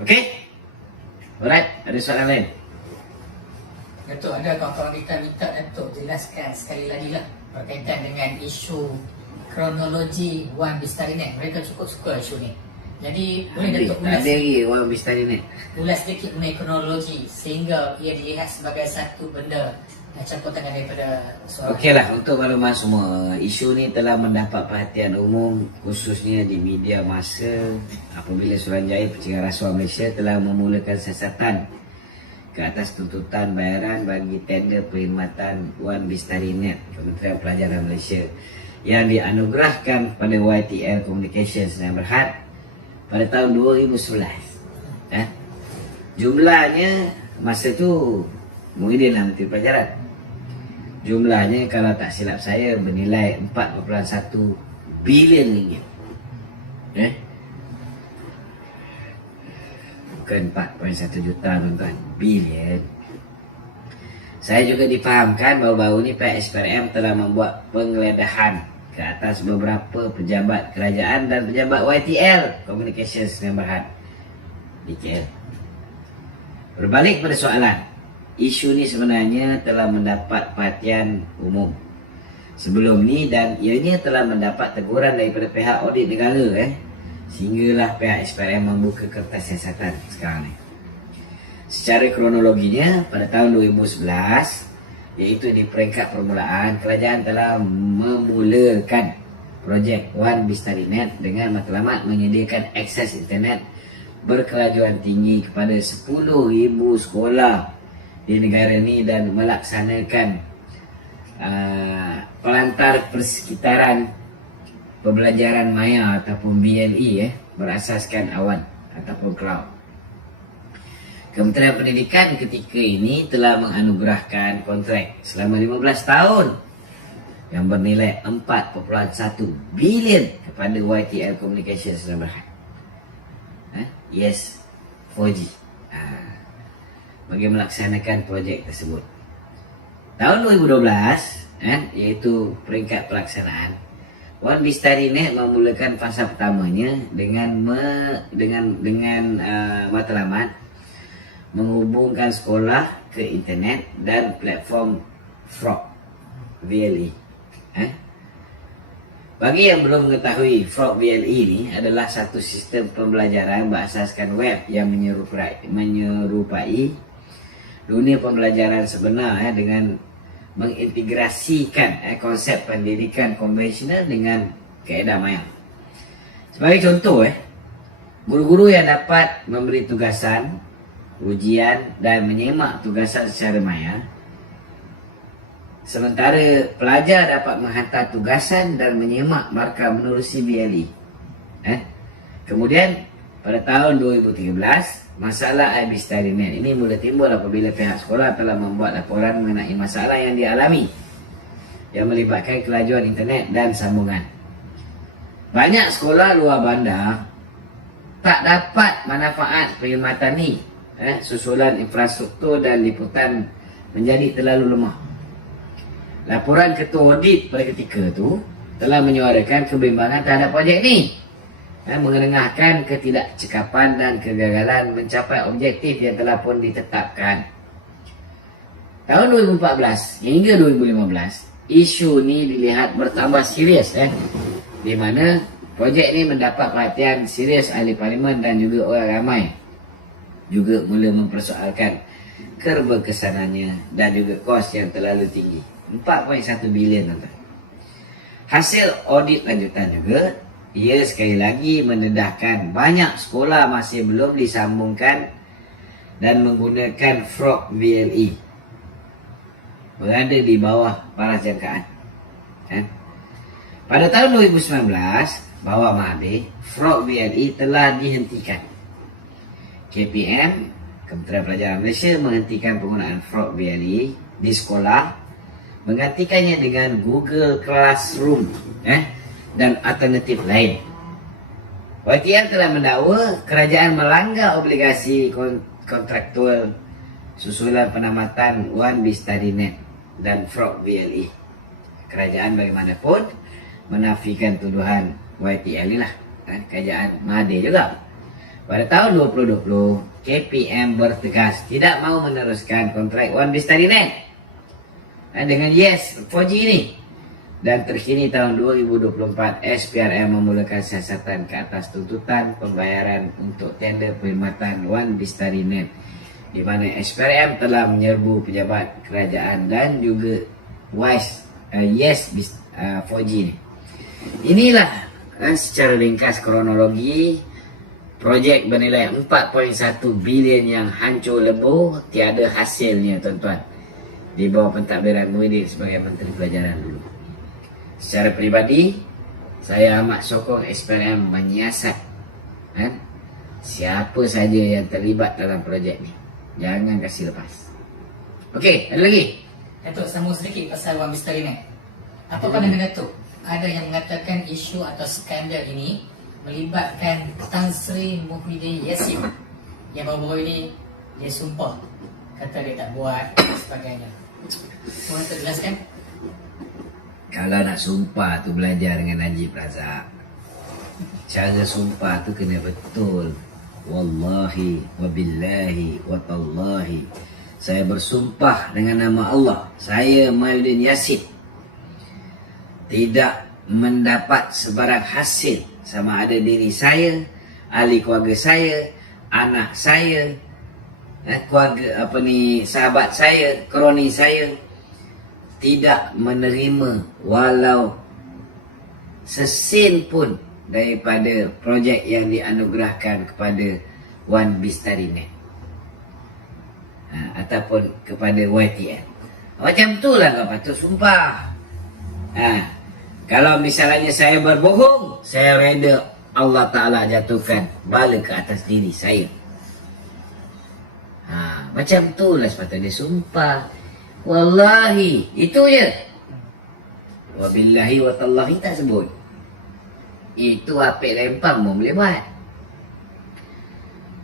Okey? Alright, ada soalan lain? Datuk, ada kawan-kawan kita minta Datuk jelaskan sekali lagi lah berkaitan dengan isu kronologi Wan Bistarinet. Mereka cukup suka isu ni. Jadi boleh Datuk Tak ulas, ada lagi orang Bistari ni. ulas sedikit mengenai kronologi sehingga ia dilihat sebagai satu benda yang campur tangan daripada seorang. Okeylah, untuk makluman semua, isu ni telah mendapat perhatian umum khususnya di media masa apabila Suruhanjaya Pencegahan Rasuah Malaysia telah memulakan siasatan ke atas tuntutan bayaran bagi tender perkhidmatan Wan Bistarinet Kementerian Pelajaran Malaysia yang dianugerahkan pada YTL Communications Sdn Bhd pada tahun 2011. Jumlahnya masa tu Muhyiddin lah Menteri Pelajaran. Jumlahnya kalau tak silap saya bernilai 4.1 bilion ringgit. Bukan 4.1 juta tuan-tuan, bilion. Saya juga difahamkan bahawa baru ni pihak SPRM telah membuat penggeledahan ke atas beberapa pejabat kerajaan dan pejabat YTL Communications Sdn Bhd di KL. Berbalik pada soalan, isu ni sebenarnya telah mendapat perhatian umum sebelum ni dan ianya telah mendapat teguran daripada pihak audit negara sehinggalah pihak SPRM membuka kertas siasatan sekarang ni. Secara kronologinya, pada tahun 2011, iaitu di peringkat permulaan, kerajaan telah memulakan projek Wan Bistarinet dengan matlamat menyediakan akses internet berkelajuan tinggi kepada 10,000 sekolah di negara ni dan melaksanakan pelantar persekitaran pembelajaran maya ataupun BLE berasaskan awan ataupun cloud. Kementerian Pendidikan ketika ini telah menganugerahkan kontrak selama 15 tahun yang bernilai 4.1 bilion kepada YTL Communications Sdn Bhd. Yes, 4G. Bagi melaksanakan projek tersebut. Tahun 2012, iaitu peringkat pelaksanaan, Wan Bistarinet memulakan fasa pertamanya dengan matlamat menghubungkan sekolah ke internet dan platform Frog VLE. Bagi yang belum mengetahui, Frog VLE ni adalah satu sistem pembelajaran berasaskan web yang menyerupai dunia pembelajaran sebenar dengan mengintegrasikan konsep pendidikan konvensional dengan kaedah maya. Sebagai contoh, guru-guru yang dapat memberi tugasan, ujian dan menyemak tugasan secara maya, sementara pelajar dapat menghantar tugasan dan menyemak markah menerusi BLE. Kemudian pada tahun 2013, masalah iBistarinet ini mula timbul apabila pihak sekolah telah membuat laporan mengenai masalah yang dialami yang melibatkan kelajuan internet dan sambungan. Banyak sekolah luar bandar tak dapat manfaat perkhidmatan ni. Susulan infrastruktur dan liputan menjadi terlalu lemah. Laporan Ketua Audit pada ketika itu telah menyuarakan kebimbangan terhadap projek ni, mengenengahkan ketidakcekapan dan kegagalan mencapai objektif yang telah pun ditetapkan. Tahun 2014 hingga 2015, isu ni dilihat bertambah serius, di mana projek ni mendapat perhatian serius ahli parlimen dan juga orang ramai juga mula mempersoalkan keberkesanannya dan juga kos yang terlalu tinggi, 4.1 bilion tuan-tuan. Hasil audit lanjutan juga, ia sekali lagi mendedahkan banyak sekolah masih belum disambungkan dan menggunakan Frog VLE, berada di bawah paras jangkaan. Pada tahun 2019, bawah Mahathir, Frog VLE telah dihentikan. KPM, Kementerian Pelajaran Malaysia, menghentikan penggunaan Frog VLE di sekolah, menggantikannya dengan Google Classroom dan alternatif lain. YTL telah mendakwa kerajaan melanggar obligasi kontraktual susulan penamatan Wan Bistarinet dan Frog VLE. Kerajaan bagaimanapun menafikan tuduhan YTL ni lah. Kerajaan Mahathir juga. Pada tahun 2020, KPM bertegas tidak mau meneruskan kontrak One Bistarinet dengan Yes 4G ini. Dan terkini tahun 2024, SPRM memulakan siasatan ke atas tuntutan pembayaran untuk tender perkhidmatan One Bistarinet, di mana SPRM telah menyerbu pejabat kerajaan dan juga Yes 4G ini. Inilah secara ringkas kronologi projek bernilai 4.1 bilion yang hancur lebur, tiada hasilnya tuan-tuan, di bawah pentadbiran Muhyiddin sebagai Menteri Pelajaran dulu. Secara peribadi, saya amat sokong SPRM menyiasat siapa saja yang terlibat dalam projek ni. Jangan kasih lepas. Okey, ada lagi? Datuk, sambung sedikit pasal One Bistarinet. Apa pandangan Datuk? Ada yang mengatakan isu atau skandal ini melibatkan Tan Sri Muhyiddin Yassin yang baru-baru ini dia sumpah kata dia tak buat dan sebagainya. Mohon terjelaskan. Kalau nak sumpah tu belajar dengan Najib Razak. Cara sumpah tu kena betul. Wallahi, wabillahi, watallahi. Saya bersumpah dengan nama Allah. Saya Muhyiddin Yassin tidak mendapat sebarang hasil sama ada diri saya, ahli keluarga saya, anak saya, keluarga sahabat saya, kroni saya tidak menerima walau sesin pun daripada projek yang dianugerahkan kepada One Bistarinet ataupun kepada YTN. Macam itulah kau patut sumpah. Kalau misalnya saya berbohong, saya reda Allah Ta'ala jatuhkan bala ke atas diri saya. Macam itulah sepatutnya sumpah. Wallahi, itu je. Wabillahi watallahi tak sebut. Itu apik lempang pun boleh buat.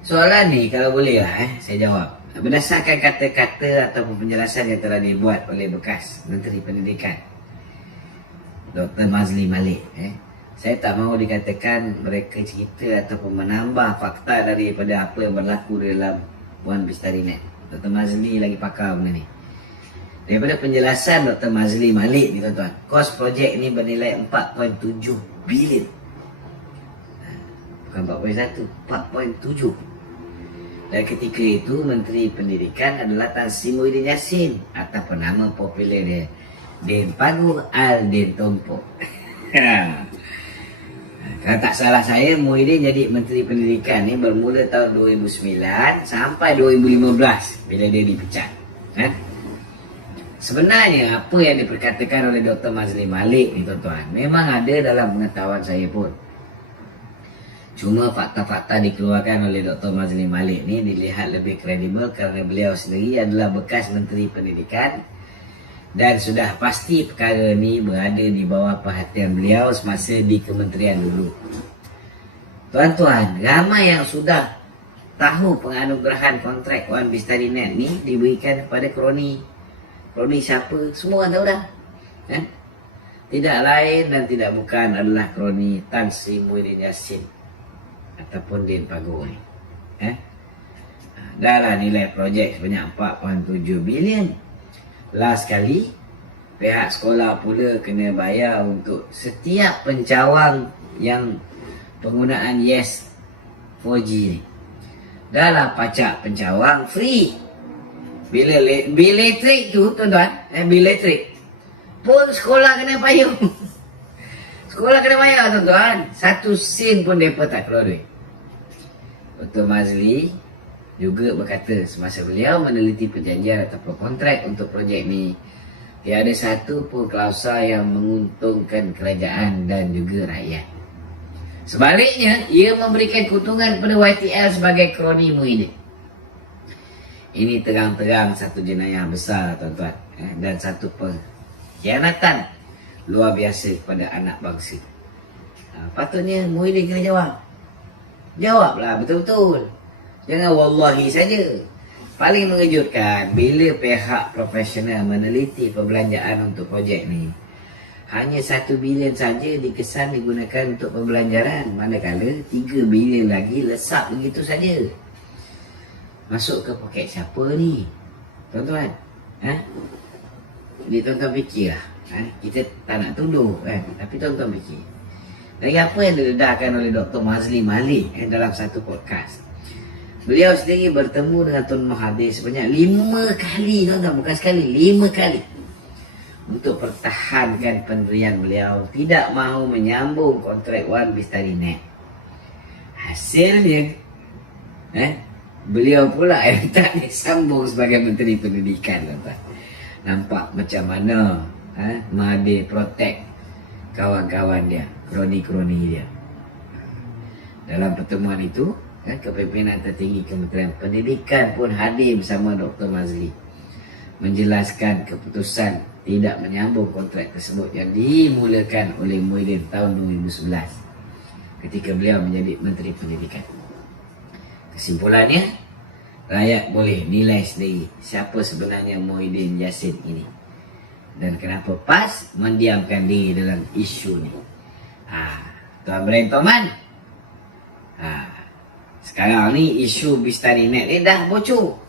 Soalan ni kalau boleh lah saya jawab. Berdasarkan kata-kata ataupun penjelasan yang telah dibuat oleh bekas Menteri Pendidikan Dr. Mazli Malik, saya tak mahu dikatakan mereka cerita ataupun menambah fakta daripada apa yang berlaku dalam One Bistarinet. Dr. Mazli lagi pakar benda ni. Daripada penjelasan Dr. Mazli Malik ni tuan-tuan, kos projek ni bernilai 4.7 bilion. Bukan 4.1, 4.7. Dan ketika itu Menteri Pendidikan adalah Tan Sri Muhyiddin Yassin ataupun nama popular dia Den Pagu Al Den Tompo. Kalau tak salah saya, Muhyiddin jadi Menteri Pendidikan ni bermula tahun 2009 sampai 2015 bila dia dipecat. Sebenarnya apa yang diperkatakan oleh Dr. Mazli Malik ni tuan-tuan memang ada dalam pengetahuan saya pun. Cuma fakta-fakta dikeluarkan oleh Dr. Mazli Malik ni dilihat lebih kredibel kerana beliau sendiri adalah bekas Menteri Pendidikan dan sudah pasti perkara ni berada di bawah perhatian beliau semasa di kementerian dulu. Tuan-tuan, ramai yang sudah tahu penganugerahan kontrak One Bistarinet ni diberikan kepada kroni. Kroni siapa? Semua orang tahu dah. Tidak lain dan tidak bukan adalah kroni Tan Sri Muhyiddin Yassin ataupun Den Pagu ni. Dah lah nilai projek sebanyak 4.7 bilion. Last kali, pihak sekolah pula kena bayar untuk setiap pencawang yang penggunaan Yes 4G ni. Dah lah pacak pencawang free. Bila bil elektrik tu tuan-tuan, bil elektrik pun sekolah kena payung. Sekolah kena bayar tuan-tuan. 1 sen pun mereka tak keluar duit. Dr. Mazli juga berkata semasa beliau meneliti perjanjian ataupun kontrak untuk projek ni, tiada satu pun klausa yang menguntungkan kerajaan dan juga rakyat. Sebaliknya, ia memberikan keuntungan kepada YTL sebagai kroni Muhyiddin. Ini terang-terang satu jenayah besar tuan-tuan, dan satu pengkhianatan luar biasa kepada anak bangsa. Patutnya Muhyiddin kena jawab. Jawablah betul-betul. Jangan wallahi saja. Paling mengejutkan bila pihak profesional meneliti perbelanjaan untuk projek ni, hanya 1 bilion saja dikesan digunakan untuk pembelanjaran, manakala 3 bilion lagi lesap begitu saja. Masuk ke poket siapa ni, tuan-tuan? Jadi tuan-tuan fikirlah. Kita tak nak tuduh kan, tapi tuan-tuan fikir. Lagi apa yang didedahkan oleh Dr. Mazli Malik dalam satu podcast. Beliau sendiri bertemu dengan Tun Mahathir sebanyak 5 kali, tuan-tuan, bukan sekali, 5 kali. Untuk pertahankan pendirian beliau, tidak mahu menyambung kontrak One Bistari-Net. Hasilnya beliau pula yang tak disambung sebagai Menteri Pendidikan, tuan-tuan. Nampak macam mana Mahathir protect kawan-kawan dia, kroni-kroni dia. Dalam pertemuan itu, kepimpinan tertinggi Kementerian Pendidikan pun hadir bersama Dr. Mazli, menjelaskan keputusan tidak menyambung kontrak tersebut yang dimulakan oleh Muhyiddin tahun 2011 ketika beliau menjadi Menteri Pendidikan. Kesimpulannya, rakyat boleh nilai sendiri siapa sebenarnya Muhyiddin Yassin ini dan kenapa PAS mendiamkan diri dalam isu ni. Tuan Brain Toman, sekarang ni isu Bistari-Net ni dah bocor,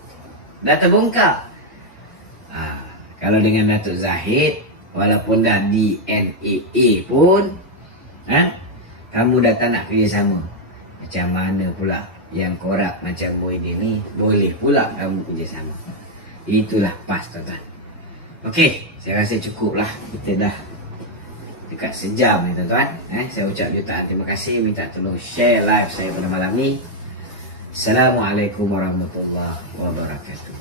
dah terbongkar. Kalau dengan Datuk Zahid, walaupun dah di NAA pun, kamu dah tak nak kerjasama. Macam mana pula yang korup macam Muhyiddin ni boleh pula kamu kerjasama? Itulah PAS, tuan-tuan. Okey, saya rasa cukup lah. Kita dah dekat sejam ni, tuan-tuan. Saya ucap jutaan terima kasih. Minta tolong share live saya pada malam ni. Assalamualaikum warahmatullahi wabarakatuh.